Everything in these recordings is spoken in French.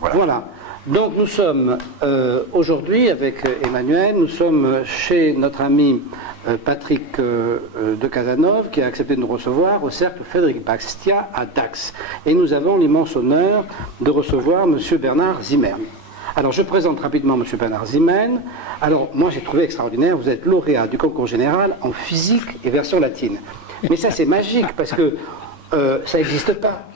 Voilà. Donc nous sommes aujourd'hui avec Emmanuel, nous sommes chez notre ami Patrick de Casanova qui a accepté de nous recevoir au cercle Frédéric Bastiat à Dax. Et nous avons l'immense honneur de recevoir M. Bernard Zimmern. Alors je présente rapidement M. Bernard Zimmern. Alors moi j'ai trouvé extraordinaire, vous êtes lauréat du concours général en physique et version latine. Mais ça c'est magique parce que ça n'existe pas.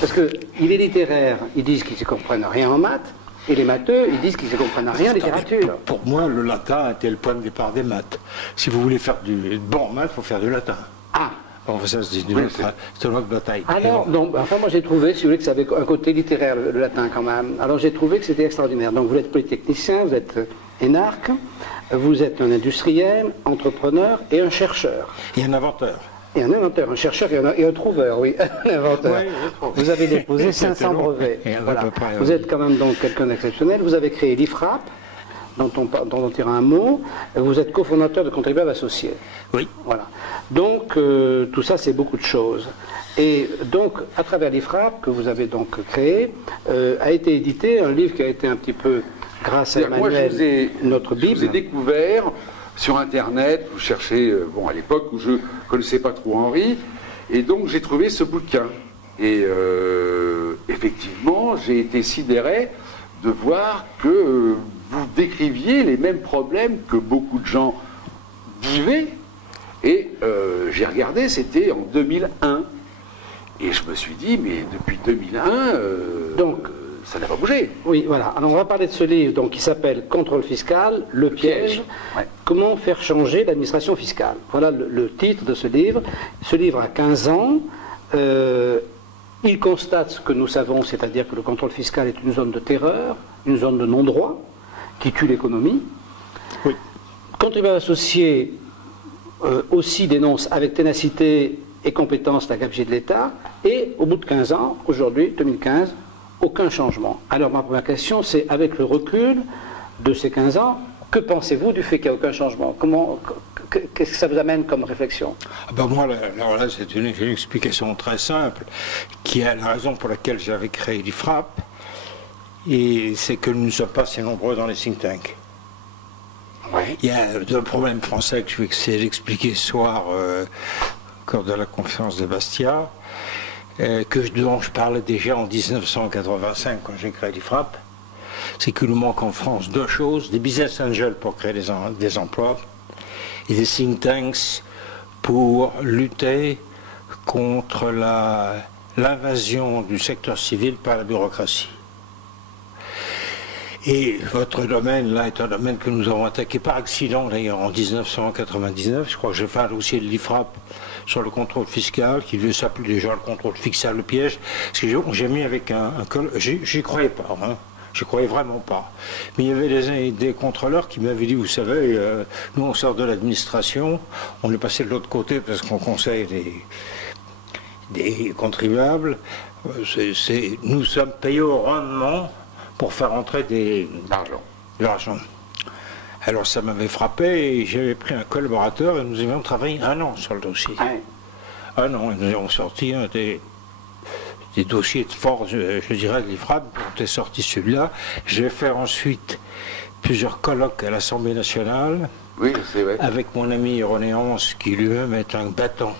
Parce qu'il est littéraire, ils disent qu'ils ne comprennent rien en maths. Et les matheux, ils disent qu'ils ne comprennent rien en littérature. Pour moi, le latin était le point de départ des maths. Si vous voulez faire du bon en maths, il faut faire du latin. Ah. Bon, ça, c'est une autre bataille. Alors, donc, enfin, moi j'ai trouvé, si vous voulez, que ça avait un côté littéraire, le latin quand même. Alors j'ai trouvé que c'était extraordinaire. Donc vous êtes polytechnicien, vous êtes énarque, vous êtes un industriel, entrepreneur et un chercheur. Et un inventeur. Et un inventeur, un chercheur et un trouveur, oui, un inventeur. Oui, vous avez déposé 500 brevets. Voilà. Vous êtes quand même donc quelqu'un d'exceptionnel. Vous avez créé l'IFRAP, dont on dira un mot. Vous êtes cofondateur de Contribuables Associés. Oui. Voilà. Donc, tout ça, c'est beaucoup de choses. Et donc, à travers l'IFRAP, que vous avez donc créé, a été édité un livre qui a été un petit peu, grâce à Emmanuel, notre Bible. Je vous ai découvert sur Internet, vous cherchez, bon, à l'époque où je ne connaissais pas trop Henri, et donc j'ai trouvé ce bouquin. Et effectivement, j'ai été sidéré de voir que vous décriviez les mêmes problèmes que beaucoup de gens vivaient. Et j'ai regardé, c'était en 2001. Et je me suis dit, mais depuis 2001, donc, ça n'a pas bougé. Oui, voilà. Alors on va parler de ce livre donc, qui s'appelle Contrôle fiscal, le piège. Ouais. Comment faire changer l'administration fiscale. Voilà le titre de ce livre. Ce livre a 15 ans. Il constate ce que nous savons, c'est-à-dire que le contrôle fiscal est une zone de terreur, une zone de non-droit, qui tue l'économie. Oui. Contribuables Associés aussi dénonce avec ténacité et compétence la gabegie de l'État. Et au bout de 15 ans, aujourd'hui, 2015, aucun changement. Alors ma première question, c'est avec le recul de ces 15 ans, que pensez-vous du fait qu'il n'y a aucun changement? Qu'est-ce que ça vous amène comme réflexion? Moi, alors là, c'est une explication très simple, qui est la raison pour laquelle j'avais créé l'IFRAP, et c'est que nous ne sommes pas si nombreux dans les think tanks. Oui. Il y a deux problèmes français que je vais essayer d'expliquer ce soir au cours de la conférence de Bastia, dont je parlais déjà en 1985 quand j'ai créé l'IFRAP. C'est qu'il nous manque en France deux choses, des business angels pour créer des emplois et des think tanks pour lutter contre l'invasion du secteur civil par la bureaucratie. Et votre domaine, là, est un domaine que nous avons attaqué par accident, d'ailleurs, en 1999. Je crois que j'ai fait un dossier de l'IFRAP sur le contrôle fiscal, qui devait s'appeler déjà le contrôle fiscal, le piège. Parce que j'ai mis avec j'y croyais pas, hein. Je croyais vraiment pas. Mais il y avait des contrôleurs qui m'avaient dit, vous savez, nous on sort de l'administration, on est passé de l'autre côté parce qu'on conseille des contribuables. Nous sommes payés au rendement pour faire entrer de l'argent. Alors ça m'avait frappé et j'avais pris un collaborateur et nous avions travaillé 1 an sur le dossier. 1 an, et nous avons sorti des dossiers forts, je dirais, de l'IFRAP, quand est sorti celui-là. J'ai fait ensuite plusieurs colloques à l'Assemblée nationale, oui, c'est vrai, avec mon ami René Hans, qui lui-même est un battant,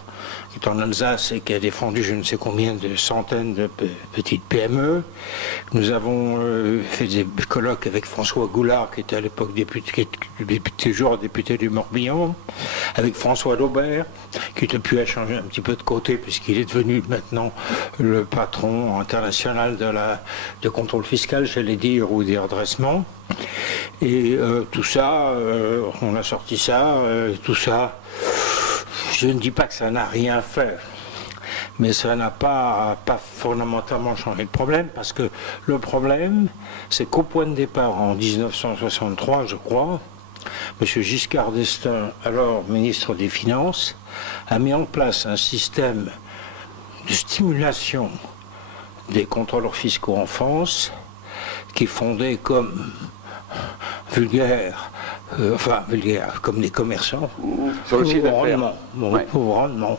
qui est en Alsace et qui a défendu je ne sais combien de centaines de petites PME. Nous avons fait des colloques avec François Goulard, qui était à l'époque toujours député du Morbihan, avec François Daubert, qui depuis a changé un petit peu de côté, puisqu'il est devenu maintenant le patron international de contrôle fiscal, j'allais dire, ou des redressements. Et tout ça, on a sorti ça, tout ça. Je ne dis pas que ça n'a rien fait, mais ça n'a pas fondamentalement changé le problème, parce que le problème, c'est qu'au point de départ, en 1963, je crois, M. Giscard d'Estaing, alors ministre des Finances, a mis en place un système de stimulation des contrôleurs fiscaux en France, qui est fondé comme vulgaire, comme des commerçants, sur le chiffre d'affaires, au rendement.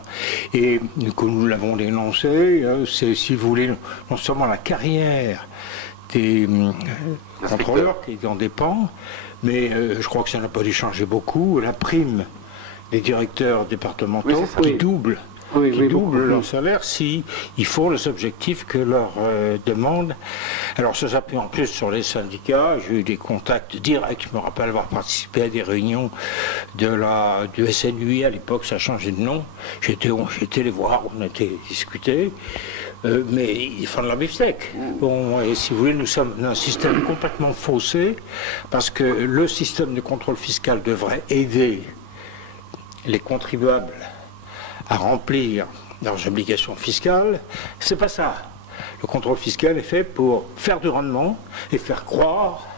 Et que nous l'avons dénoncé, c'est, si vous voulez, non seulement la carrière des contrôleurs qui en dépend, mais je crois que ça n'a pas dû changer beaucoup. La prime des directeurs départementaux qui double. Leur salaire s'ils font les objectifs que leur demande. Alors ça s'appuie en plus sur les syndicats. J'ai eu des contacts directs. Je me rappelle avoir participé à des réunions du SNUI à l'époque, ça a changé de nom. J'étais les voir, on a été discuter. Mais ils font de la beefsteak. Bon, et si vous voulez, nous sommes dans un système complètement faussé parce que le système de contrôle fiscal devrait aider les contribuables à remplir leurs obligations fiscales. C'est pas ça. Le contrôle fiscal est fait pour faire du rendement et faire croire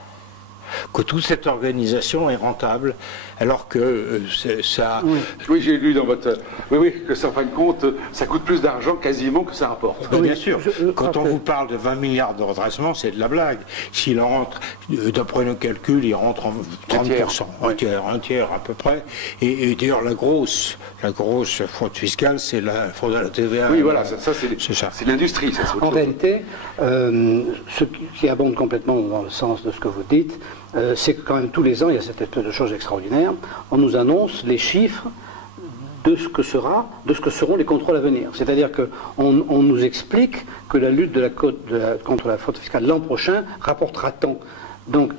que toute cette organisation est rentable, alors que ça... Oui, j'ai lu dans votre... Oui, que ça, en fin de compte, ça coûte plus d'argent quasiment que ça rapporte. Bien sûr. Quand on vous parle de 20 milliards de redressement, c'est de la blague. S'il en rentre, d'après nos calculs, il rentre en 30%, un tiers à peu près. Et d'ailleurs, la grosse fraude fiscale, c'est la fraude à la TVA. Oui, voilà, ça c'est l'industrie. En réalité, ce qui abonde complètement dans le sens de ce que vous dites, c'est que quand même tous les ans, il y a cette espèce de chose extraordinaire. On nous annonce les chiffres de ce que seront les contrôles à venir. C'est-à-dire qu'on nous explique que la lutte contre la fraude fiscale l'an prochain rapportera tant. Donc,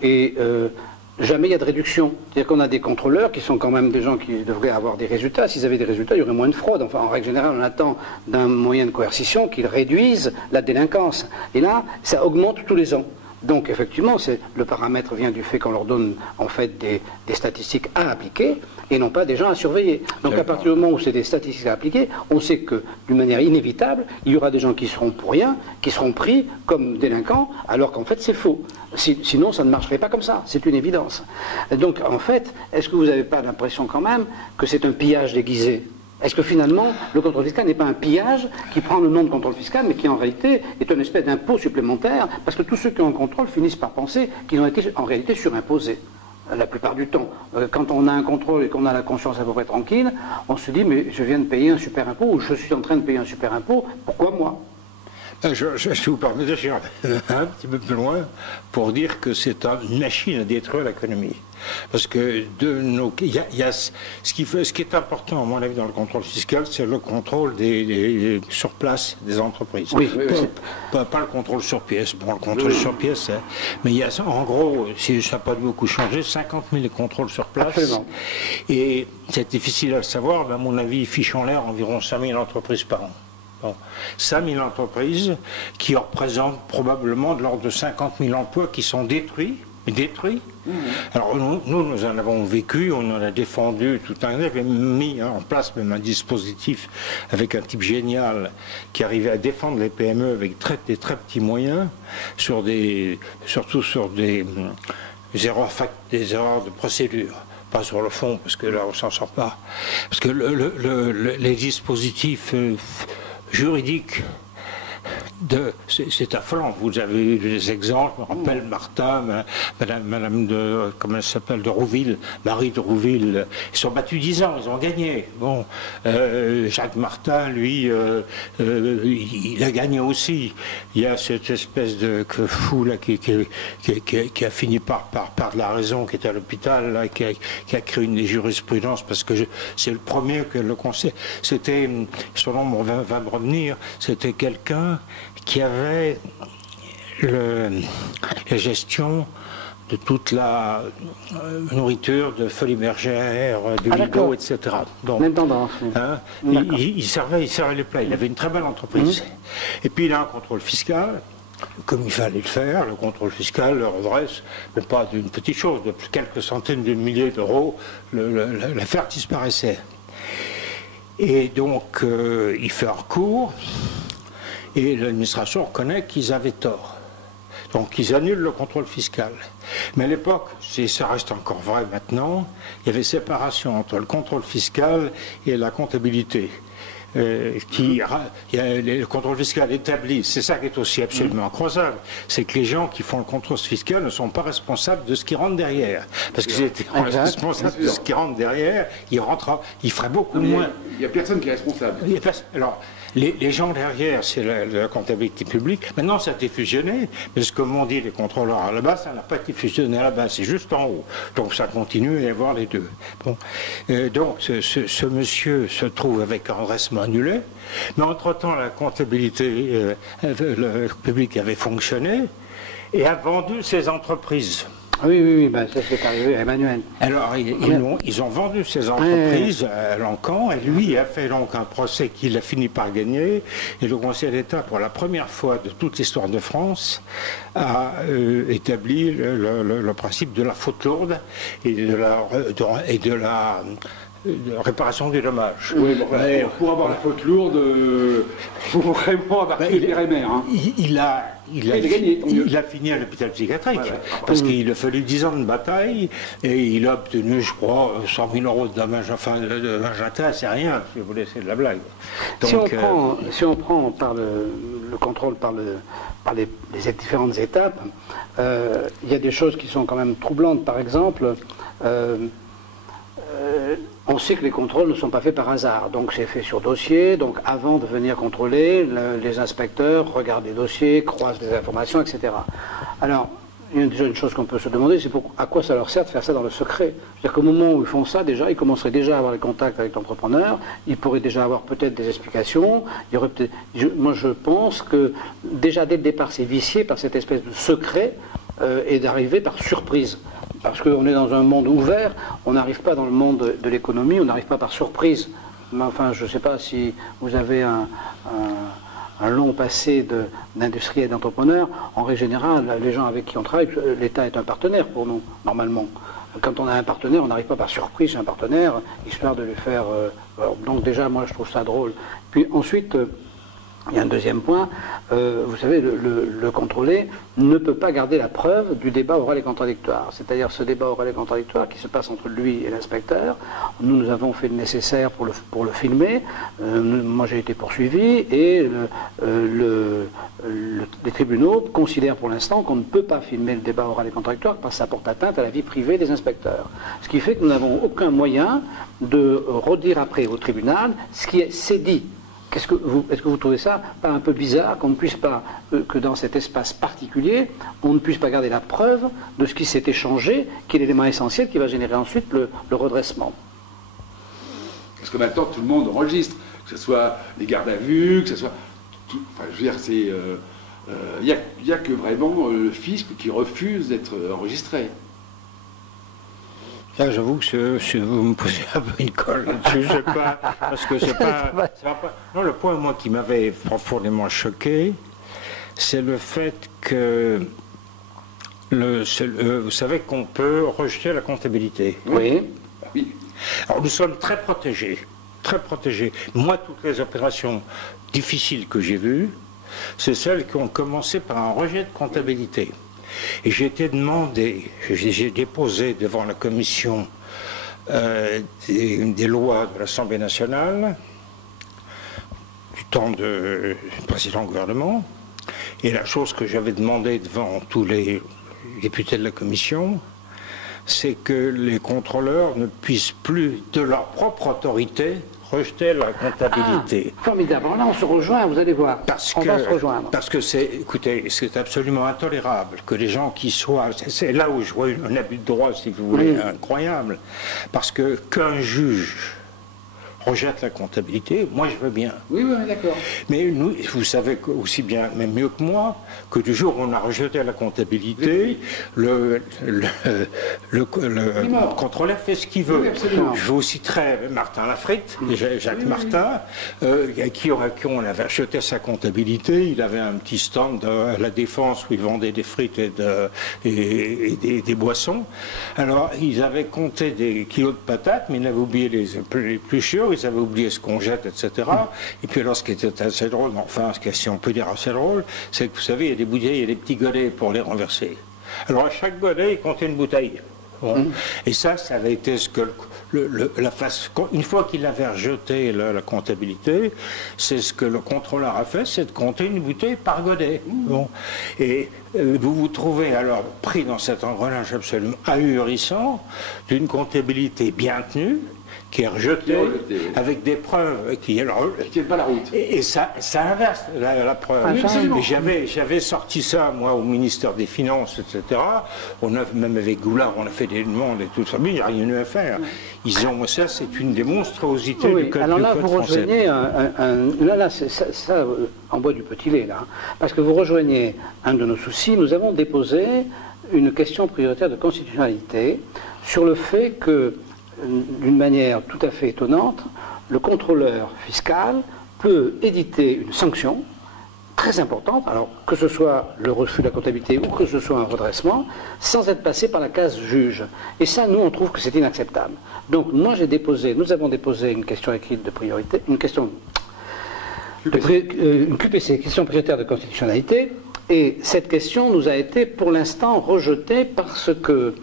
jamais il y a de réduction. C'est-à-dire qu'on a des contrôleurs qui sont quand même des gens qui devraient avoir des résultats. S'ils avaient des résultats, il y aurait moins de fraude. Enfin, en règle générale, on attend d'un moyen de coercition qu'ils réduisent la délinquance. Et là, ça augmente tous les ans. Donc effectivement, le paramètre vient du fait qu'on leur donne en fait des statistiques à appliquer et non pas des gens à surveiller. Donc à partir du moment où c'est des statistiques à appliquer, on sait que d'une manière inévitable, il y aura des gens qui seront pour rien, qui seront pris comme délinquants, alors qu'en fait c'est faux. Sinon ça ne marcherait pas comme ça, c'est une évidence. Donc en fait, est-ce que vous n'avez pas l'impression quand même que c'est un pillage déguisé ? Est-ce que finalement, le contrôle fiscal n'est pas un pillage qui prend le nom de contrôle fiscal, mais qui en réalité est une espèce d'impôt supplémentaire, parce que tous ceux qui ont un contrôle finissent par penser qu'ils ont été en réalité surimposés, la plupart du temps. Quand on a un contrôle et qu'on a la conscience à peu près tranquille, on se dit, mais je viens de payer un super impôt, ou je suis en train de payer un super impôt, pourquoi moi ? Je vous permets de faire un petit peu plus loin pour dire que c'est une machine à détruire l'économie. Parce que ce qui est important, à mon avis, dans le contrôle fiscal, c'est le contrôle sur place des entreprises. Oui, pas le contrôle sur pièce. Bon, le contrôle sur pièce, mais il y a, en gros, si ça n'a pas beaucoup changé, 50 000 contrôles sur place. Absolument. Et c'est difficile à le savoir, mais à mon avis, ils fichent en l'air environ 5 000 entreprises par an. Bon, 5 000 entreprises qui représentent probablement de l'ordre de 50 000 emplois qui sont détruits. Alors nous en avons vécu, on en a défendu tout un, on avait mis en place même un dispositif avec un type génial qui arrivait à défendre les PME avec des très petits moyens, surtout sur des erreurs de procédure. Pas sur le fond, parce que là on s'en sort pas. Parce que les dispositifs juridiques, c'est affolant. Vous avez eu des exemples, je me rappelle Martin, Madame de, comment elle s'appelle, de Rouville, Marie de Rouville, ils sont battus 10 ans, ils ont gagné. Bon, Jacques Martin, lui, il a gagné aussi. Il y a cette espèce de fou là qui a fini par de la raison, qui était à l'hôpital, là, qui a créé une jurisprudence, parce que c'est le premier que le conseil. C'était, son nom va me revenir, c'était quelqu'un qui avait la gestion de toute la nourriture de Folies Bergère, du Lido, etc. Donc, même tendance. Hein, il servait les plats. Il avait une très belle entreprise. Et puis il a un contrôle fiscal, comme il fallait le faire. Le contrôle fiscal le redresse, mais pas d'une petite chose, de quelques centaines de milliers d'euros. L'affaire disparaissait. Et donc il fait un recours. Et l'administration reconnaît qu'ils avaient tort. Donc ils annulent le contrôle fiscal. Mais à l'époque, ça reste encore vrai maintenant, il y avait séparation entre le contrôle fiscal et la comptabilité. le contrôle fiscal établi, c'est ça qui est aussi absolument incroyable, c'est que les gens qui font le contrôle fiscal ne sont pas responsables de ce qui rentre derrière. Parce qu'ils étaient responsables de ce qui rentre derrière, ils feraient beaucoup moins. Il n'y a personne qui est responsable. Alors, les gens derrière, c'est la comptabilité publique. Maintenant, ça a été fusionné, mais ce que m'ont dit les contrôleurs à la base, ça n'a pas été fusionné à la base, c'est juste en haut. Donc ça continue à y avoir les deux. Bon. Donc ce monsieur se trouve avec un redressement annulé, mais entre-temps, la comptabilité publique avait fonctionné et a vendu ses entreprises. Oui, ben, ça c'est arrivé à Emmanuel. Alors, ils ont vendu ces entreprises à Lacan, et lui a fait donc un procès qu'il a fini par gagner, et le Conseil d'État, pour la première fois de toute l'histoire de France, a établi le principe de la faute lourde et de la réparation du dommage. Oui, bon, pour avoir la faute lourde, il faut vraiment avoir les RMR. Hein. Il a fini à l'hôpital psychiatrique, parce qu'il a fallu 10 ans de bataille, et il a obtenu, je crois, 100 000 euros de dommages, enfin, de dommages intérêts, c'est rien, si vous voulez, c'est de la blague. Donc, si on prend par le contrôle, par les différentes étapes, il y a des choses qui sont quand même troublantes. Par exemple, on sait que les contrôles ne sont pas faits par hasard, donc c'est fait sur dossier, donc avant de venir contrôler, les inspecteurs regardent les dossiers, croisent les informations, etc. Alors, il y a déjà une chose qu'on peut se demander, c'est à quoi ça leur sert de faire ça dans le secret. C'est-à-dire qu'au moment où ils font ça, déjà, ils commenceraient déjà à avoir les contacts avec l'entrepreneur, ils pourraient déjà avoir peut-être des explications, il y aurait moi je pense que déjà dès le départ c'est vicié par cette espèce de secret et d'arriver par surprise. Parce qu'on est dans un monde ouvert, on n'arrive pas dans le monde de l'économie, on n'arrive pas par surprise. Mais enfin, je ne sais pas si vous avez un long passé d'industriel et d'entrepreneur. En règle générale, les gens avec qui on travaille, l'État est un partenaire pour nous, normalement. Quand on a un partenaire, on n'arrive pas par surprise chez un partenaire, histoire de lui faire... donc déjà, moi, je trouve ça drôle. Puis ensuite... il y a un deuxième point, vous savez, le contrôlé ne peut pas garder la preuve du débat oral et contradictoire. C'est-à-dire ce débat oral et contradictoire qui se passe entre lui et l'inspecteur. Nous avons fait le nécessaire pour le filmer. Moi j'ai été poursuivi et les tribunaux considèrent pour l'instant qu'on ne peut pas filmer le débat oral et contradictoire parce que ça porte atteinte à la vie privée des inspecteurs. Ce qui fait que nous n'avons aucun moyen de redire après au tribunal ce qui s'est dit. Est-ce que vous trouvez ça pas un peu bizarre qu'on ne puisse pas, que dans cet espace particulier, on ne puisse pas garder la preuve de ce qui s'est échangé, qui est l'élément essentiel qui va générer ensuite le redressement? Parce que maintenant tout le monde enregistre, que ce soit les gardes à vue, que ce soit... enfin, je veux dire, c'est... il n'y a que vraiment le fisc qui refuse d'être enregistré. Là, j'avoue que vous me posez un peu une colle là-dessus, je sais pas, parce que c'est pas... Non, le point, moi, qui m'avait profondément choqué, c'est le fait que, vous savez qu'on peut rejeter la comptabilité. Oui. Oui. Alors, nous sommes très protégés, très protégés. Moi, toutes les opérations difficiles que j'ai vues, c'est celles qui ont commencé par un rejet de comptabilité. Et j'ai été demandé, j'ai déposé devant la commission des lois de l'Assemblée nationale, du temps du précédent gouvernement, et la chose que j'avais demandé devant tous les députés de la commission, c'est que les contrôleurs ne puissent plus, de leur propre autorité, rejeter la comptabilité. Ah, formidable. Alors là, on se rejoint, vous allez voir. On va se rejoindre. Parce que écoutez, c'est absolument intolérable que les gens qui soient... C'est là où je vois un abus de droit, si vous voulez, incroyable. Parce qu'un juge rejette la comptabilité, moi je veux bien. Oui, d'accord. Mais nous, vous savez aussi bien, même mieux que moi, que du jour où on a rejeté la comptabilité, le contrôleur fait ce qu'il veut. Oui, je vous citerai Martin Lafritte, Jacques Martin, qui on avait rejeté sa comptabilité. Il avait un petit stand à la Défense où il vendait des frites et des boissons. Alors, ils avaient compté des kilos de patates, mais ils avaient oublié les plus chers. Ils avaient oublié ce qu'on jette, etc. Et puis alors, ce qui était assez drôle, enfin, si on peut dire assez drôle, c'est que vous savez, il y a des bouteilles, il y a des petits godets pour les renverser. Alors à chaque godet, il comptait une bouteille. Bon. Et ça avait été ce que une fois qu'il avait rejeté la comptabilité, c'est ce que le contrôleur a fait, c'est de compter une bouteille par godet. Bon. Et vous vous trouvez alors pris dans cet engrenage absolument ahurissant d'une comptabilité bien tenue, qui est rejeté, avec des preuves qui ne tiennent pas la route. Et ça inverse la preuve. Absolument. J'avais sorti ça, moi, au ministère des Finances, etc. On a, même avec Goulard, on a fait des demandes et tout ça, mais il n'y a rien eu à faire. Ils ont, ça, c'est une des monstruosités du code, alors là, du code vous français. rejoignez là, c'est ça en bois du petit lait, là. Parce que vous rejoignez un de nos soucis. Nous avons déposé une question prioritaire de constitutionnalité sur le fait que, d'une manière tout à fait étonnante, le contrôleur fiscal peut éditer une sanction très importante, alors que ce soit le refus de la comptabilité ou que ce soit un redressement, sans être passé par la case juge. Et ça, nous, on trouve que c'est inacceptable. Donc, nous avons déposé une question écrite de priorité, une QPC, question prioritaire de constitutionnalité, et cette question nous a été, pour l'instant, rejetée parce que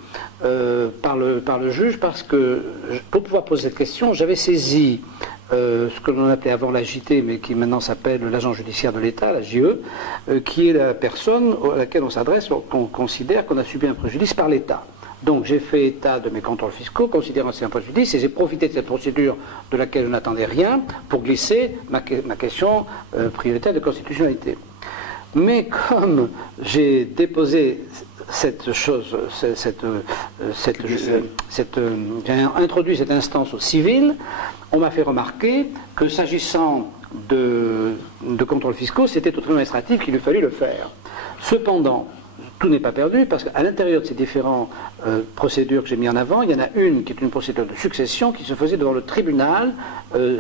par le juge, parce que pour pouvoir poser cette question, j'avais saisi ce que l'on appelait avant l'AJT, mais qui maintenant s'appelle l'agent judiciaire de l'État, la JE, qui est la personne à laquelle on s'adresse, qu'on considère qu'on a subi un préjudice par l'État. Donc j'ai fait état de mes contrôles fiscaux, considérant que c'est un préjudice, et j'ai profité de cette procédure de laquelle je n'attendais rien pour glisser ma question prioritaire de constitutionnalité. Mais comme j'ai déposé cette chose, j'ai introduit cette instance au civil, on m'a fait remarquer que s'agissant de contrôles fiscaux, c'était au tribunal administratif qu'il eût fallu le faire. Cependant, tout n'est pas perdu, parce qu'à l'intérieur de ces différentes procédures que j'ai mis en avant, il y en a une qui est une procédure de succession qui se faisait devant le tribunal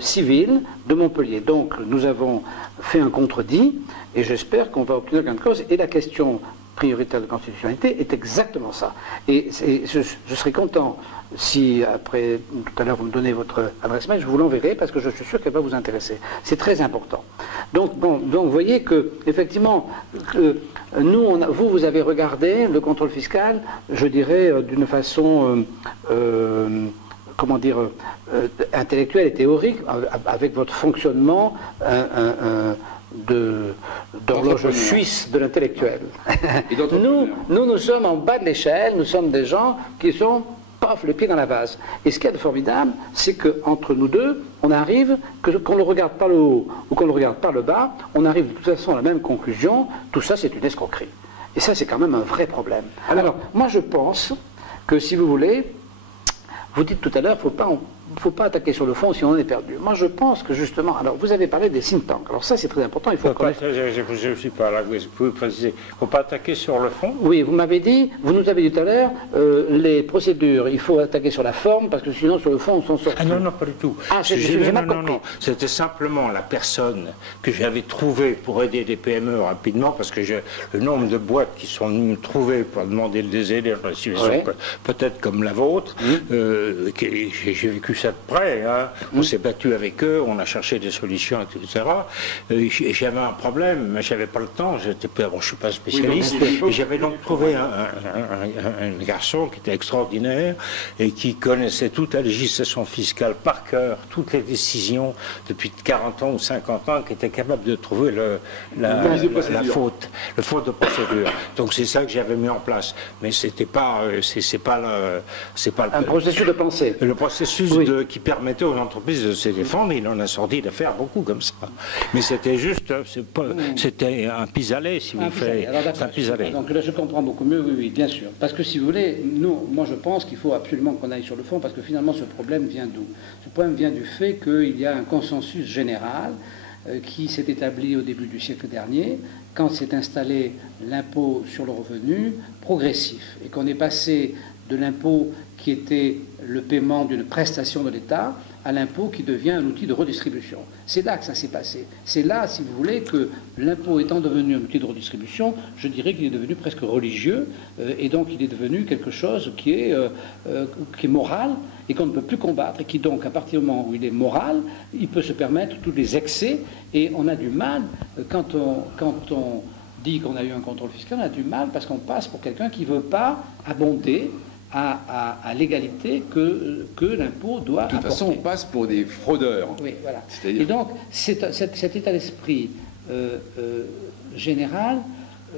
civil de Montpellier. Donc nous avons fait un contredit, et j'espère qu'on va obtenir gain de cause, et la question prioritaire de constitutionnalité est exactement ça. Et je serai content si, après, tout à l'heure, vous me donnez votre adresse mail, je vous l'enverrai parce que je suis sûr qu'elle va vous intéresser. C'est très important. Donc, vous voyez que, effectivement, vous avez regardé le contrôle fiscal, je dirais, d'une façon, comment dire, intellectuelle et théorique, avec votre fonctionnement d'horloge suisse de l'intellectuel. Nous sommes en bas de l'échelle, nous sommes des gens qui sont paf, le pied dans la vase. Et ce qu'il y a de formidable, c'est qu'entre nous deux, on arrive, qu'on le regarde par le haut ou qu'on le regarde par le bas, on arrive de toute façon à la même conclusion, tout ça c'est une escroquerie. Et ça c'est quand même un vrai problème. Alors, moi je pense que si vous voulez, vous dites tout à l'heure, il ne faut pas attaquer sur le fond si on en est perdu. Moi, je pense que justement, alors vous avez parlé des think tanks. Alors ça, c'est très important. Il faut connaître. Je ne suis pas là. Vous pouvez préciser. Il ne faut pas attaquer sur le fond. Oui, vous nous avez dit tout à l'heure, les procédures, il faut attaquer sur la forme parce que sinon, sur le fond, on s'en sort. Ah non, non, pas du tout. Ah, non. C'était simplement la personne que j'avais trouvée pour aider des PME rapidement, parce que le nombre de boîtes qui sont venues me trouver pour demander le délai, peut-être comme la vôtre. J'ai vécu ça de près, hein. On s'est battu avec eux, on a cherché des solutions, etc. J'avais un problème, mais j'avais pas le temps, je ne suis pas spécialiste, et j'avais donc trouvé un garçon qui était extraordinaire et qui connaissait toute la législation fiscale par cœur, toutes les décisions depuis 40 ans ou 50 ans, qui était capable de trouver la faute de procédure. Donc c'est ça que j'avais mis en place, mais c'était pas, c'est pas un processus de pensée. Le processus qui permettait aux entreprises de se défendre, il en a sorti d'affaires beaucoup comme ça. Mais c'était juste, c'était un pis-aller, si vous faites. C'est un pis-aller. Donc là, je comprends beaucoup mieux, oui, bien sûr. Parce que si vous voulez, moi je pense qu'il faut absolument qu'on aille sur le fond, parce que finalement, ce problème vient d'où? Ce problème vient du fait qu'il y a un consensus général qui s'est établi au début du siècle dernier, quand s'est installé l'impôt sur le revenu progressif, et qu'on est passé de l'impôt qui était le paiement d'une prestation de l'État à l'impôt qui devient un outil de redistribution. C'est là que ça s'est passé. C'est là, si vous voulez, que l'impôt étant devenu un outil de redistribution, je dirais qu'il est devenu presque religieux, et donc il est devenu quelque chose qui est moral et qu'on ne peut plus combattre, et qui donc, à partir du moment où il est moral, il peut se permettre tous les excès, et on a du mal, quand on dit qu'on a eu un contrôle fiscal, on a du mal parce qu'on passe pour quelqu'un qui ne veut pas abonder à l'égalité que l'impôt doit apporter. De toute façon, on passe pour des fraudeurs. Oui, voilà. Et donc, cet état d'esprit général,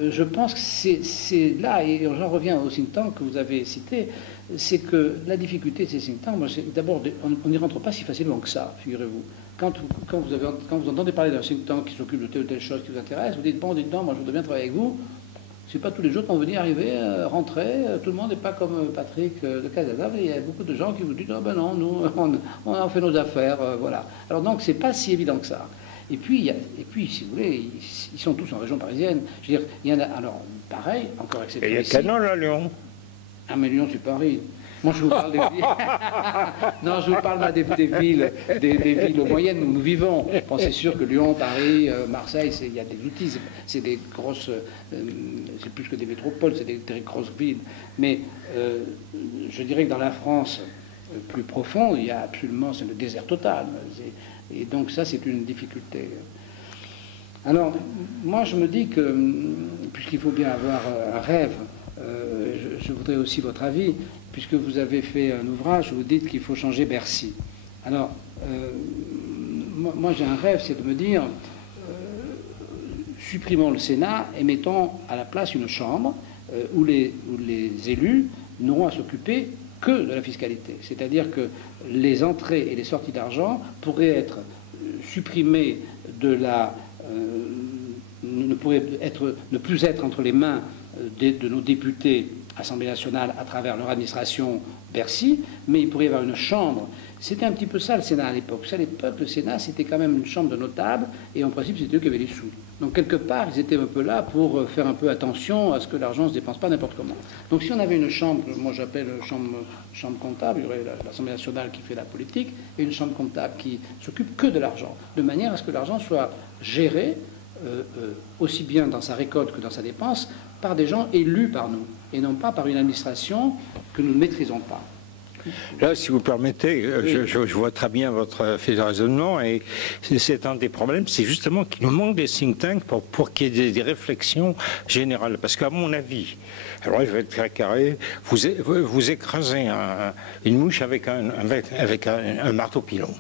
je pense que c'est là, et j'en reviens au think tank que vous avez cité, c'est que la difficulté de ces think tanks, d'abord, on n'y rentre pas si facilement que ça, figurez-vous. Quand vous entendez parler d'un think tank qui s'occupe de telle ou telle chose qui vous intéresse, vous dites, bon, dites donc, moi je voudrais bien travailler avec vous. C'est pas tous les jours qu'on veut dire arriver, rentrer. Tout le monde n'est pas comme Patrick de Cazeneuve. Il y a beaucoup de gens qui vous disent, oh ben non, nous, on a fait nos affaires, voilà. Alors donc, c'est pas si évident que ça. Et puis, si vous voulez, ils sont tous en région parisienne. Je veux dire, il y en a, alors, pareil, encore excepté. Et il y a Canon à Lyon. Ah, mais Lyon, c'est Paris. Moi, je vous parle des villes. Non, je vous parle des villes moyennes où nous vivons. Bon, c'est sûr que Lyon, Paris, Marseille, il y a des outils. C'est des grosses. C'est plus que des métropoles, c'est des grosses villes. Mais je dirais que dans la France plus profonde, il y a absolument. C'est le désert total. Et donc, ça, c'est une difficulté. Alors, moi, je me dis que, puisqu'il faut bien avoir un rêve, je voudrais aussi votre avis, puisque vous avez fait un ouvrage où vous dites qu'il faut changer Bercy. Alors, moi j'ai un rêve, c'est de me dire, supprimons le Sénat et mettons à la place une chambre où les élus n'auront à s'occuper que de la fiscalité. C'est-à-dire que les entrées et les sorties d'argent pourraient être supprimées ne plus être entre les mains de nos députés Assemblée nationale à travers leur administration Bercy, mais il pourrait y avoir une chambre. C'était un petit peu ça le Sénat à l'époque. À l'époque, le Sénat, c'était quand même une chambre de notables, et en principe, c'était eux qui avaient les sous. Donc, quelque part, ils étaient un peu là pour faire un peu attention à ce que l'argent ne se dépense pas n'importe comment. Donc, si on avait une chambre, moi j'appelle chambre comptable, il y aurait l'Assemblée nationale qui fait la politique, et une chambre comptable qui s'occupe que de l'argent, de manière à ce que l'argent soit géré aussi bien dans sa récolte que dans sa dépense, par des gens élus par nous, et non pas par une administration que nous ne maîtrisons pas. Là, si vous permettez, je vois très bien votre fait de raisonnement, et c'est un des problèmes, c'est justement qu'il nous manque des think tanks pour qu'il y ait des réflexions générales. Parce qu'à mon avis, alors je vais être très carré, vous écrasez une mouche avec un marteau pilon.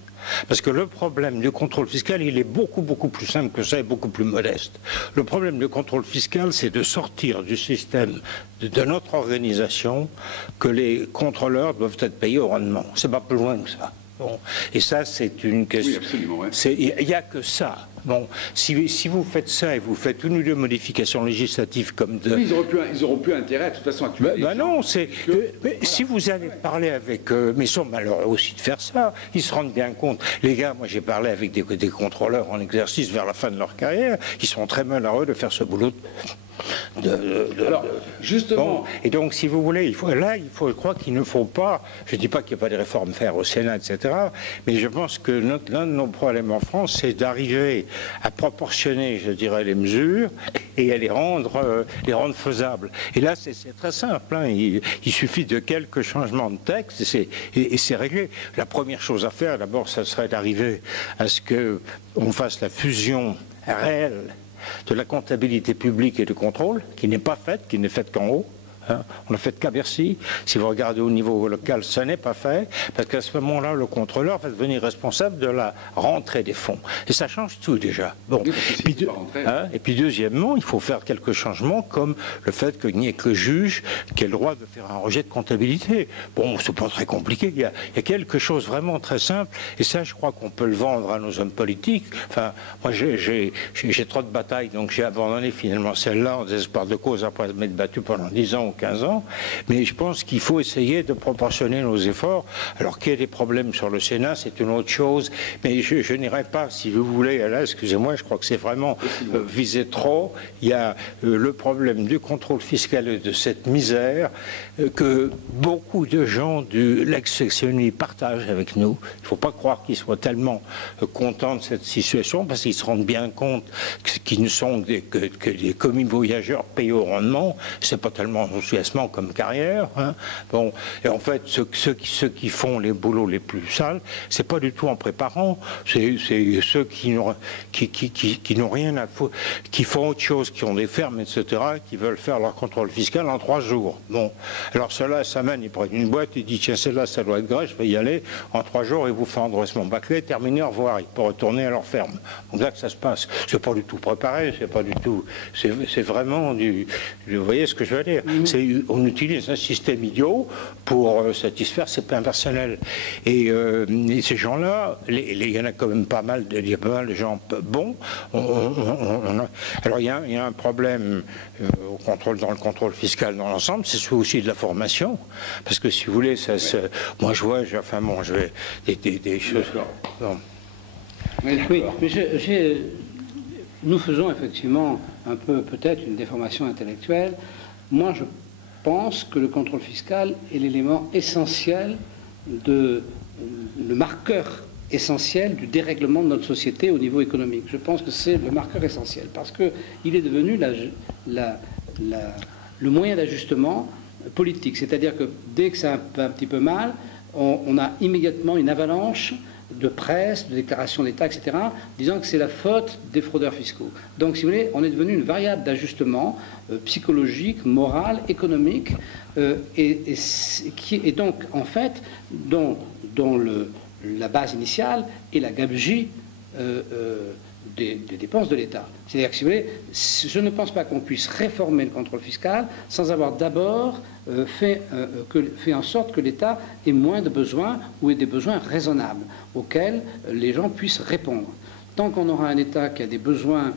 Parce que le problème du contrôle fiscal, il est beaucoup, beaucoup plus simple que ça et beaucoup plus modeste. Le problème du contrôle fiscal, c'est de sortir du système de notre organisation que les contrôleurs doivent être payés au rendement. C'est pas plus loin que ça. Bon. Et ça, c'est une question. Oui, absolument. Ouais. Il n'y a que ça. Bon, si vous faites ça et vous faites une ou deux modifications législatives comme de... Oui, ils auront plus intérêt, de toute façon, à tuer les gens. Non, c'est... Voilà. Si vous allez parler avec... mais ils sont malheureux aussi de faire ça. Ils se rendent bien compte. Les gars, moi j'ai parlé avec des contrôleurs en exercice vers la fin de leur carrière. Ils sont très malheureux de faire ce boulot. Alors, justement... Bon, et donc, si vous voulez, je crois qu'il ne faut pas... Je ne dis pas qu'il n'y a pas de réformes à faire au Sénat, etc., mais je pense que l'un de nos problèmes en France, c'est d'arriver à proportionner, je dirais, les mesures et à les rendre faisables. Et là, c'est très simple. Hein. Il suffit de quelques changements de texte et c'est réglé. La première chose à faire, d'abord, ça serait d'arriver à ce qu'on fasse la fusion réelle de la comptabilité publique et du contrôle, qui n'est pas faite, qui n'est faite qu'en haut. Hein. On l'a fait qu'à Bercy. Si vous regardez au niveau local, ça n'est pas fait, parce qu'à ce moment-là, le contrôleur va devenir responsable de la rentrée des fonds. Et ça change tout déjà. Bon. Oui, et puis deuxièmement, il faut faire quelques changements, comme le fait qu'il n'y ait que le juge qui ait le droit de faire un rejet de comptabilité. Bon, c'est pas très compliqué. Il y a quelque chose vraiment très simple, et ça, je crois qu'on peut le vendre à nos hommes politiques. Enfin, moi, j'ai trop de batailles, donc j'ai abandonné finalement celle-là en désespoir de cause après m'être battu pendant 10 ans 15 ans, mais je pense qu'il faut essayer de proportionner nos efforts. Alors qu'il y ait des problèmes sur le Sénat, c'est une autre chose, mais je n'irai pas, si vous voulez, là, excusez-moi, je crois que c'est vraiment viser trop. Il y a le problème du contrôle fiscal et de cette misère que beaucoup de gens de l'ex-sectionné partagent avec nous. Il ne faut pas croire qu'ils soient tellement contents de cette situation, parce qu'ils se rendent bien compte qu'ils ne sont que des commis voyageurs payés au rendement. C'est pas tellement enthousiasmant comme carrière. Hein. Bon, et en fait, ceux qui font les boulots les plus sales, c'est pas du tout en préparant, c'est ceux qui n'ont rien à foutre, qui font autre chose, qui ont des fermes, etc., qui veulent faire leur contrôle fiscal en 3 jours. Bon, alors ceux-là, ça mène, ils prennent une boîte, ils disent tiens, celle-là, ça doit être grave, je vais y aller. En 3 jours, ils vous font un redressement bâclé, terminé, au revoir, ils peuvent retourner à leur ferme. Donc là que ça se passe. C'est pas du tout préparé, c'est pas du tout. C'est vraiment du. Vous voyez ce que je veux dire? On utilise un système idiot pour satisfaire ses plans personnels. Et ces gens-là, il y en a quand même pas mal, il y a pas mal de gens bons. Alors il y a un problème dans le contrôle fiscal dans l'ensemble, c'est aussi de la formation. Parce que si vous voulez, moi je vois, je vais des choses. Bon. Oui, mais nous faisons effectivement un peu peut-être une déformation intellectuelle. Moi, je pense que le contrôle fiscal est l'élément essentiel, le marqueur essentiel du dérèglement de notre société au niveau économique. Je pense que c'est le marqueur essentiel parce qu'il est devenu le moyen d'ajustement politique. C'est-à-dire que dès que ça va un petit peu mal, on a immédiatement une avalanche de presse, de déclarations d'État, etc., disant que c'est la faute des fraudeurs fiscaux. Donc, si vous voulez, on est devenu une variable d'ajustement psychologique, moral, économique, et donc, en fait, dont la base initiale est la gabegie des dépenses de l'État. C'est-à-dire que, si vous voulez, je ne pense pas qu'on puisse réformer le contrôle fiscal sans avoir d'abord fait en sorte que l'État ait moins de besoins ou ait des besoins raisonnables auxquels les gens puissent répondre. Tant qu'on aura un État qui a des besoins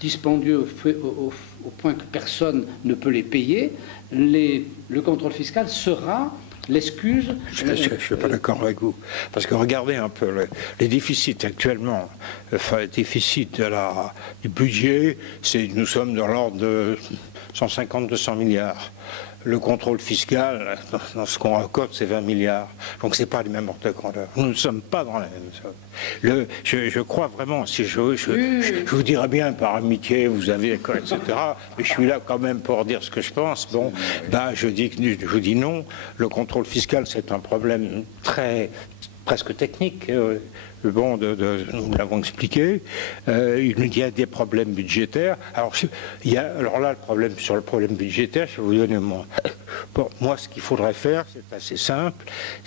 dispendieux au point que personne ne peut les payer, le contrôle fiscal sera l'excuse. Je ne suis pas d'accord avec vous. Parce que regardez un peu les déficits actuellement. Le déficit du budget, nous sommes dans l'ordre de 150-200 milliards. Le contrôle fiscal, dans ce qu'on raccorde, c'est 20 milliards. Donc ce n'est pas les mêmes ordres de grandeur. Nous ne sommes pas dans la même chose. Je crois vraiment, si je vous dirais bien par amitié, vous avez, etc. Mais je suis là quand même pour dire ce que je pense. Bon, je vous dis non. Le contrôle fiscal, c'est un problème presque technique. Bon, nous l'avons expliqué. Il y a des problèmes budgétaires. Alors là, le problème budgétaire, je vais vous donner moi, ce qu'il faudrait faire, c'est assez simple.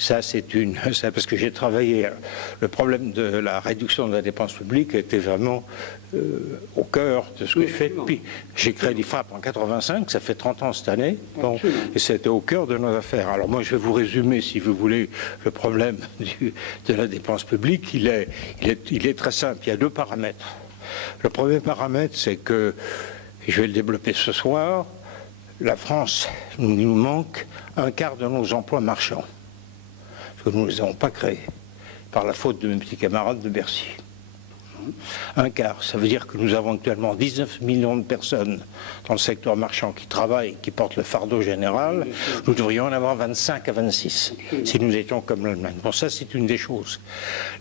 Parce que j'ai travaillé. Le problème de la réduction de la dépense publique était vraiment au cœur de ce que je fais depuis. J'ai créé l'IFRAP en 85, ça fait 30 ans cette année. Bon, et c'était au cœur de nos affaires. Alors moi, je vais vous résumer, si vous voulez, le problème de la dépense publique. Il est très simple. Il y a 2 paramètres. Le premier paramètre, c'est que, et je vais le développer ce soir, la France, il nous manque 1/4 de nos emplois marchands. Parce que nous ne les avons pas créés par la faute de mes petits camarades de Bercy. 1/4, ça veut dire que nous avons actuellement 19 millions de personnes dans le secteur marchand qui travaillent, qui portent le fardeau général. Nous devrions en avoir 25 à 26 si nous étions comme l'Allemagne. Bon, ça c'est une des choses.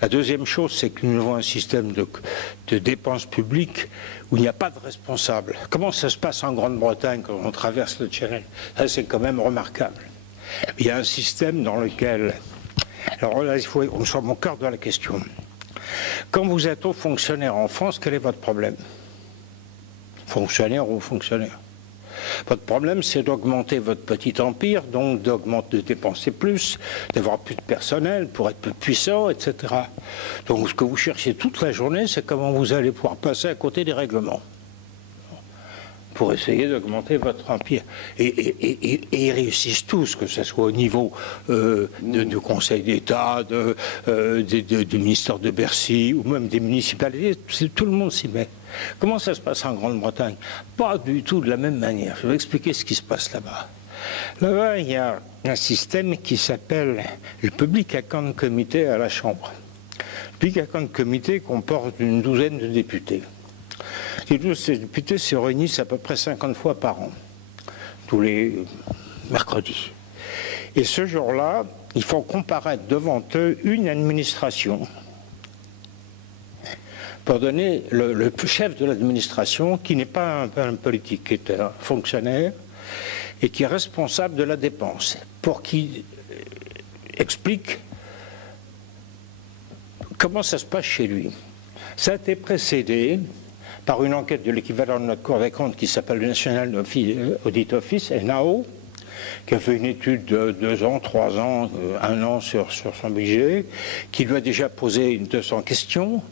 La deuxième chose, c'est que nous avons un système de dépenses publiques où il n'y a pas de responsable. Comment ça se passe en Grande-Bretagne quand on traverse le Channel? Ça c'est quand même remarquable. Il y a un système dans lequel... Alors là, nous sommes au cœur de la question. Quand vous êtes haut fonctionnaire en France, quel est votre problème? Fonctionnaire ou fonctionnaire? Votre problème, c'est d'augmenter votre petit empire, donc de dépenser plus, d'avoir plus de personnel pour être plus puissant, etc. Donc ce que vous cherchez toute la journée, c'est comment vous allez pouvoir passer à côté des règlements pour essayer d'augmenter votre empire. Et ils réussissent tous, que ce soit au niveau du Conseil d'État, du ministère de Bercy, ou même des municipalités, tout le monde s'y met. Comment ça se passe en Grande-Bretagne? Pas du tout de la même manière. Je vais expliquer ce qui se passe là-bas. Là-bas, il y a un système qui s'appelle le Public Account Committee à la Chambre. Le Public Account Committee comporte une douzaine de députés. Ces députés se réunissent à peu près 50 fois par an, tous les mercredis. Et ce jour-là, ils font comparaître devant eux une administration pour donner le chef de l'administration, qui n'est pas un politique, qui est un fonctionnaire, et qui est responsable de la dépense, pour qu'il explique comment ça se passe chez lui. Ça a été précédé par une enquête de l'équivalent de notre Cour des comptes qui s'appelle le National Audit Office, NAO, qui a fait une étude de 2 ans, 3 ans, 1 an sur son budget, qui lui a déjà posé 200 questions,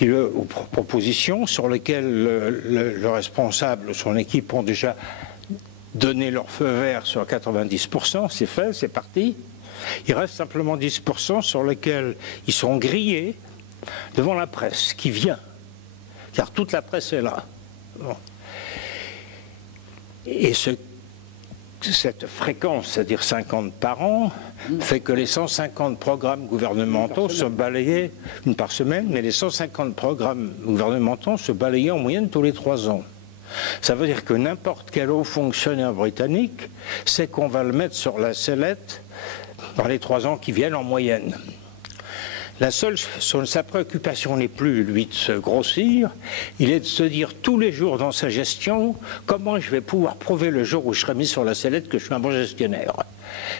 ou propositions sur lesquelles le responsable, son équipe ont déjà donné leur feu vert sur 90%, c'est fait, c'est parti. Il reste simplement 10% sur lesquels ils sont grillés devant la presse qui vient, car toute la presse est là. Bon. Et cette fréquence, c'est-à-dire 50 par an, fait que les 150 programmes gouvernementaux se balayaient, une par semaine, mais les 150 programmes gouvernementaux se balayaient en moyenne tous les 3 ans. Ça veut dire que n'importe quel haut fonctionnaire britannique sait qu'on va le mettre sur la sellette dans les 3 ans qui viennent en moyenne. Sa préoccupation n'est plus, lui, de se grossir, il est de se dire tous les jours dans sa gestion comment je vais pouvoir prouver le jour où je serai mis sur la sellette que je suis un bon gestionnaire.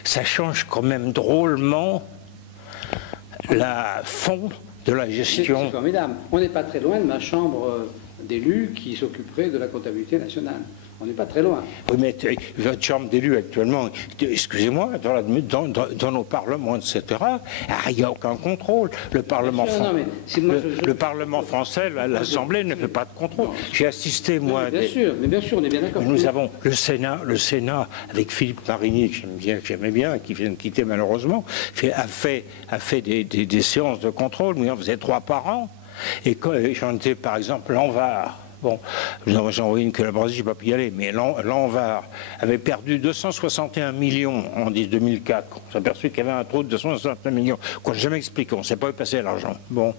Ça change quand même drôlement la fond de la gestion. C'est formidable. On n'est pas très loin de ma chambre d'élus qui s'occuperait de la comptabilité nationale. On n'est pas très loin. Oui, mais votre chambre d'élu actuellement, excusez-moi, dans nos parlements, etc., il n'y a aucun contrôle. Le Parlement, le Parlement français, l'Assemblée ne fait pas de contrôle. J'ai assisté, moi... Mais bien sûr, on est bien d'accord. Nous avons le Sénat, avec Philippe Marigny, que j'aimais bien, qui vient de quitter malheureusement, a fait des séances de contrôle. Nous en faisait 3 par an. Et quand j'en étais, par exemple, l'Anvar. Bon, j'en envoyé une collaboration, je n'ai pas pu y aller, mais l'Anvar avait perdu 261 millions en 2004. On s'est aperçu qu'il y avait un trou de 261 millions, qu'on n'a jamais expliqué, on ne sait pas où passer l'argent. Bon,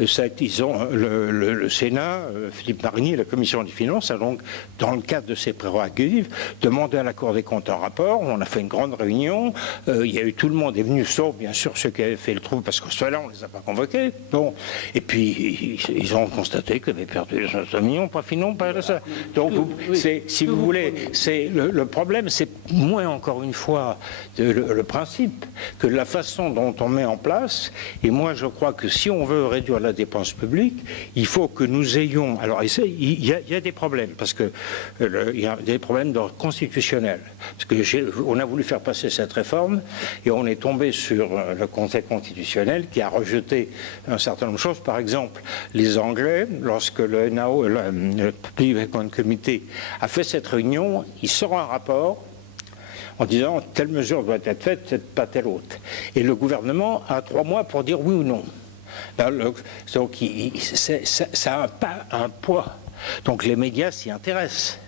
ils ont, le Sénat, Philippe Marigny et la Commission des Finances a donc, dans le cadre de ses prérogatives, demandé à la Cour des comptes un rapport. On a fait une grande réunion, il y a eu tout le monde est venu, sauf bien sûr ceux qui avaient fait le trou, parce que ceux-là, on ne les a pas convoqués. Bon, et puis ils ont constaté qu'ils avaient perdu 261 millions. Pas finon, pas ça. Donc, si vous voulez, le problème, c'est moins encore une fois le principe que la façon dont on met en place. Et moi, je crois que si on veut réduire la dépense publique, il faut que nous ayons. Alors, il y a des problèmes parce que il y a des problèmes d'ordre constitutionnel. Parce que on a voulu faire passer cette réforme et on est tombé sur le Conseil constitutionnel qui a rejeté un certain nombre de choses. Par exemple, les Anglais, lorsque le NAO, le Public Committee a fait cette réunion, il sort un rapport en disant telle mesure doit être faite, pas telle autre. Et le gouvernement a 3 mois pour dire oui ou non. Donc ça a un poids. Donc les médias s'y intéressent.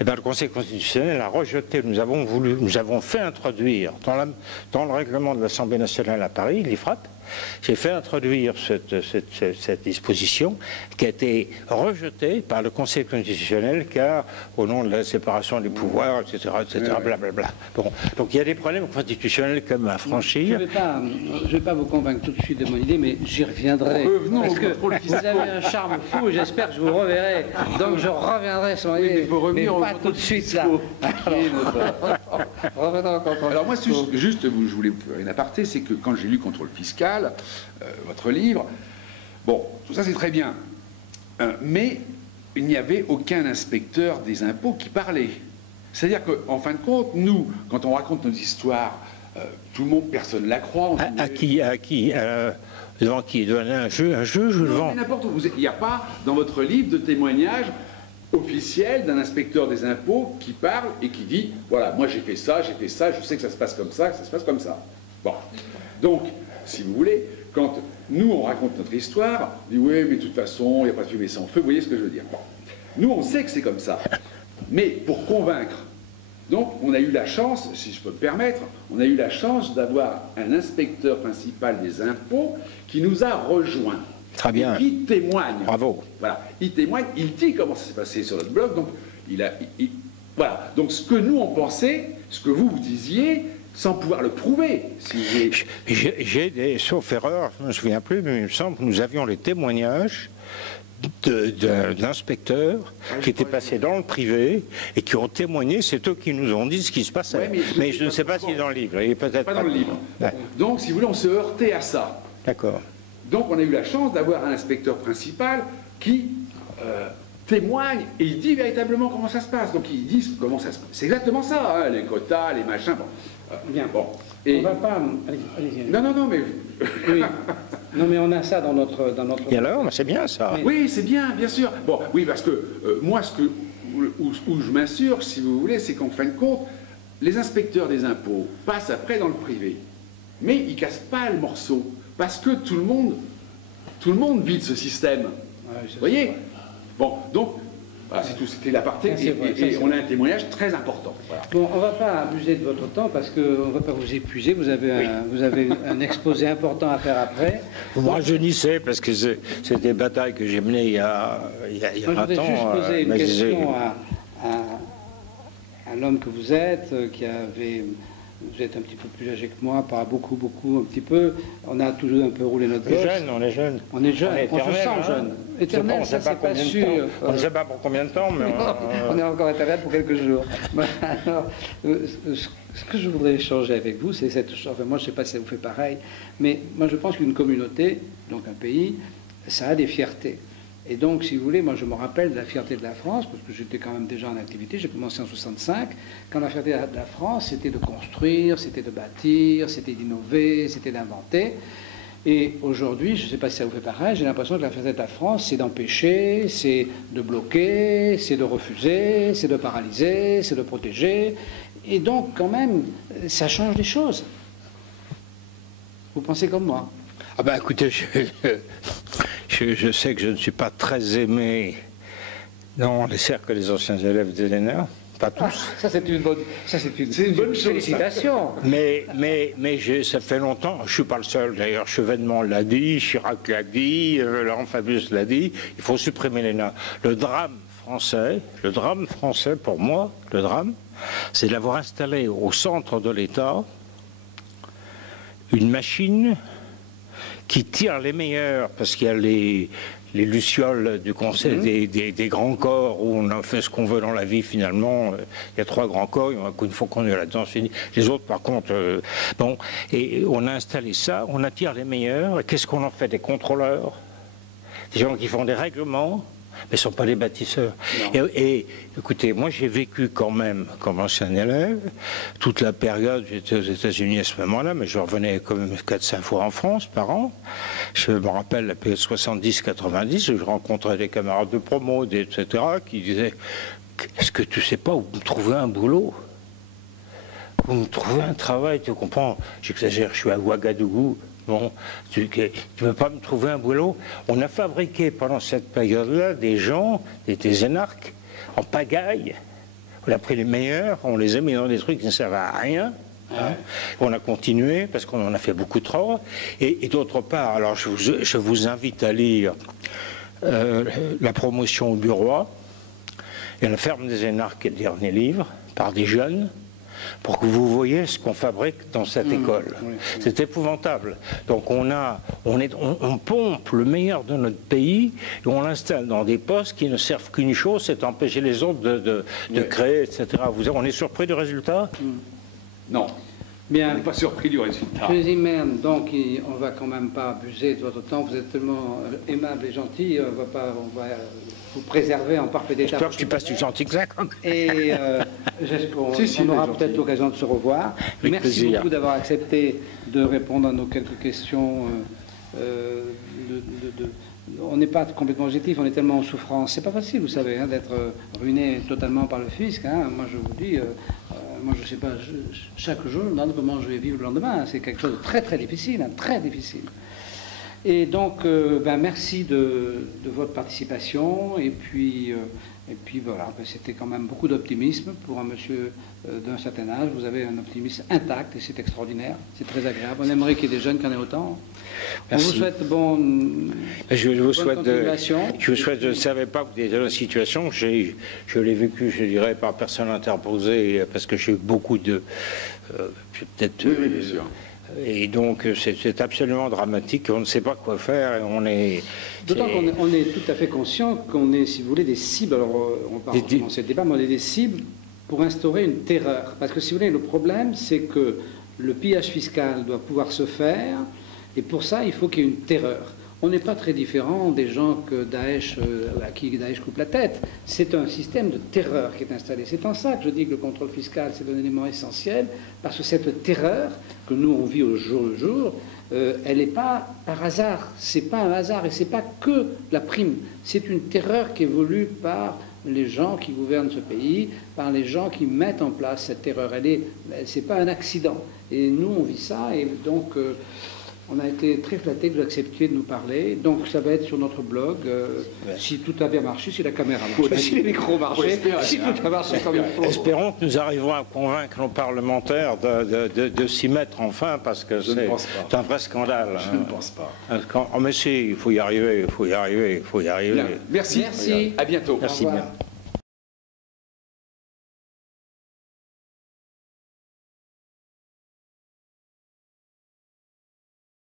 Et bien, le Conseil constitutionnel a rejeté, nous avons fait introduire dans le règlement de l'Assemblée nationale à Paris, l'IFRAP, j'ai fait introduire cette disposition qui a été rejetée par le Conseil constitutionnel car au nom de la séparation des pouvoirs, etc., blablabla. Bon, donc il y a des problèmes constitutionnels comme à franchir. Je ne vais pas vous convaincre tout de suite de mon idée, mais j'y reviendrai. Parce que vous avez un charme fou et j'espère que je vous reverrai. Donc je reviendrai sur l'idée, mais pas tout de suite là. Alors moi, juste, je voulais vous faire une aparté, c'est que quand j'ai lu Contrôle fiscal, votre livre, bon, tout ça c'est très bien, mais il n'y avait aucun inspecteur des impôts qui parlait. C'est-à-dire qu'en fin de compte, nous, quand on raconte nos histoires, tout le monde, personne ne la croit. Devant qui? Devant un juge ou devant? N'importe où. Il n'y a pas dans votre livre de témoignage officiel d'un inspecteur des impôts qui parle et qui dit voilà, moi j'ai fait ça, je sais que ça se passe comme ça, que ça se passe comme ça. Bon. Donc, si vous voulez, quand nous on raconte notre histoire, on dit oui, mais de toute façon, il n'y a pas de fumée sans feu, vous voyez ce que je veux dire. Bon. Nous on sait que c'est comme ça. Mais pour convaincre, donc on a eu la chance, si je peux me permettre, on a eu la chance d'avoir un inspecteur principal des impôts qui nous a rejoints. Très bien. Qui témoigne. Bravo. Voilà. Il témoigne, il dit comment ça s'est passé sur notre blog. Donc, voilà. Donc, ce que nous on pensait, ce que vous disiez, sans pouvoir le prouver. J'ai des, sauf erreur, je ne me souviens plus, mais il me semble que nous avions les témoignages d'inspecteurs qui étaient passés dans le privé et qui ont témoigné, c'est eux qui nous ont dit ce qui se passait. Ouais, mais je ne sais pas s'il est dans le livre. Il est peut-être pas dans le livre. Ouais. Donc, si vous voulez, on se heurtait à ça. D'accord. Donc, on a eu la chance d'avoir un inspecteur principal qui témoigne et il dit véritablement comment ça se passe. Donc, ils disent comment ça se passe. C'est exactement ça, hein, les quotas, les machins. Bon. Bien. Bon. Et... On va pas... Allez-y. Non, mais... Oui. Non, mais on a ça dans notre... Et alors, c'est bien ça. Mais... Oui, c'est bien sûr. Bon, oui, parce que moi, où je m'assure, si vous voulez, c'est qu'en fin de compte, les inspecteurs des impôts passent après dans le privé. Mais ils ne cassent pas le morceau. Parce que tout le monde vit de ce système. Ouais, vous voyez? Bon, donc, voilà, c'est tout, c'était l'aparté, et on a un témoignage très important. Voilà. Bon, on ne va pas abuser de votre temps parce qu'on ne va pas vous épuiser, vous avez un exposé important à faire après. Moi, je n'y sais, parce que c'est des batailles que j'ai menées il y a 20 ans. Je voudrais juste poser une question à l'homme que vous êtes, vous êtes un petit peu plus âgé que moi, pas beaucoup, un petit peu. On a toujours un peu roulé notre bosse. On est jeune. On est jeune, on se sent jeune. Éternel, ça c'est pas sûr. On ne sait pas pour combien de temps, mais... On est encore éternel pour quelques jours. Alors, ce que je voudrais échanger avec vous, c'est cette chose. Enfin, moi, je ne sais pas si ça vous fait pareil, mais moi, je pense qu'une communauté, donc un pays, ça a des fiertés. Et donc, si vous voulez, moi je me rappelle de la fierté de la France, parce que j'étais quand même déjà en activité, j'ai commencé en 65, quand la fierté de la France, c'était de construire, c'était de bâtir, c'était d'innover, c'était d'inventer. Et aujourd'hui, je ne sais pas si ça vous fait pareil, j'ai l'impression que la fierté de la France, c'est d'empêcher, c'est de bloquer, c'est de refuser, c'est de paralyser, c'est de protéger. Et donc, quand même, ça change les choses. Vous pensez comme moi? Ah ben écoutez, je sais que je ne suis pas très aimé dans les cercles des anciens élèves des LNR, pas tous. Ah, ça c'est une bonne chose. Félicitation. Mais ça fait longtemps, je ne suis pas le seul d'ailleurs, Chevènement l'a dit, Chirac l'a dit, Laurent Fabius l'a dit, il faut supprimer l'ENA. Le drame français pour moi, c'est d'avoir installé au centre de l'État une machine qui tire les meilleurs, parce qu'il y a les lucioles du Conseil des grands corps, où on a fait ce qu'on veut dans la vie finalement. Il y a 3 grands corps, une fois qu'on est là-dedans, c'est fini. Les autres, par contre, bon, et on a installé ça, on attire les meilleurs, et qu'est-ce qu'on en fait? Des contrôleurs, des gens qui font des règlements, mais ce ne sont pas des bâtisseurs. Et écoutez, moi j'ai vécu quand même comme ancien élève, toute la période, j'étais aux États-Unis à ce moment-là, mais je revenais quand même 4-5 fois en France par an. Je me rappelle la période 70-90, où je rencontrais des camarades de promo, etc., qui disaient « Est-ce que tu ne sais pas où me trouver un boulot ? Où me trouver un travail, tu comprends ?» J'exagère, je suis à Ouagadougou. Bon, tu ne veux pas me trouver un boulot? On a fabriqué pendant cette période-là des gens, des énarques, en pagaille. On a pris les meilleurs, on les a mis dans des trucs qui ne servent à rien. Hein. On a continué parce qu'on en a fait beaucoup trop. Et d'autre part, alors je vous invite à lire La promotion du roi et La ferme des énarques, le dernier livre, par des jeunes, pour que vous voyez ce qu'on fabrique dans cette école. C'est épouvantable. Donc on pompe le meilleur de notre pays et on l'installe dans des postes qui ne servent qu'une chose, c'est empêcher les autres de créer, etc. On est surpris du résultat? Non. Bien. On n'est pas surpris du résultat. Je Zimmermann, donc on ne va quand même pas abuser de votre temps, vous êtes tellement aimable et gentil, on va vous préserver en parfait état. J'espère que tu passes du gentil que ça. Et on aura peut-être l'occasion de se revoir. Avec Merci plaisir. beaucoup d'avoir accepté de répondre à nos quelques questions. On n'est pas complètement objectif, on est tellement en souffrance. C'est pas facile, vous savez, hein, d'être ruiné totalement par le fisc. Hein. Moi, je vous dis, moi, je sais pas, chaque jour, je me demande comment je vais vivre le lendemain. C'est quelque chose de très, très difficile, hein, très difficile. Et donc, merci de votre participation. Et puis voilà, c'était quand même beaucoup d'optimisme pour un monsieur d'un certain âge. Vous avez un optimisme intact et c'est extraordinaire. C'est très agréable. On aimerait qu'il y ait des jeunes qui en aient autant. Merci. On vous souhaite je vous souhaite continuation. Je ne savais pas que vous étiez dans la situation. Je l'ai vécu, je dirais, par personne interposée, parce que j'ai eu beaucoup de... peut-être... Oui, bien sûr. Et donc, c'est absolument dramatique. On ne sait pas quoi faire. Et on est... D'autant qu'on est tout à fait conscient qu'on est, si vous voulez, des cibles. Alors, on va pas commencer le débat, mais on est des cibles pour instaurer une terreur. Parce que, si vous voulez, le problème, c'est que le pillage fiscal doit pouvoir se faire, et pour ça, il faut qu'il y ait une terreur. On n'est pas très différent des gens que Daesh, à qui Daesh coupe la tête. C'est un système de terreur qui est installé. C'est en ça que je dis que le contrôle fiscal, c'est un élément essentiel, parce que cette terreur que nous, on vit au jour le jour, elle n'est pas par hasard. C'est pas un hasard, et c'est pas que la prime. C'est une terreur qui évolue par les gens qui gouvernent ce pays, par les gens qui mettent en place cette terreur. C'est pas un accident. Et nous, on vit ça, et donc... on a été très flattés que vous acceptiez de nous parler. Donc ça va être sur notre blog. Si tout a bien marché, si la caméra marche, si les micros marchaient, si tout a marché comme il faut. Espérons que nous arriverons à convaincre nos parlementaires de s'y mettre enfin, parce que c'est un vrai scandale. Je ne pense pas. Mais si, il faut y arriver, il faut y arriver, il faut y arriver. Bien. Merci. Merci. À bientôt. Merci bien.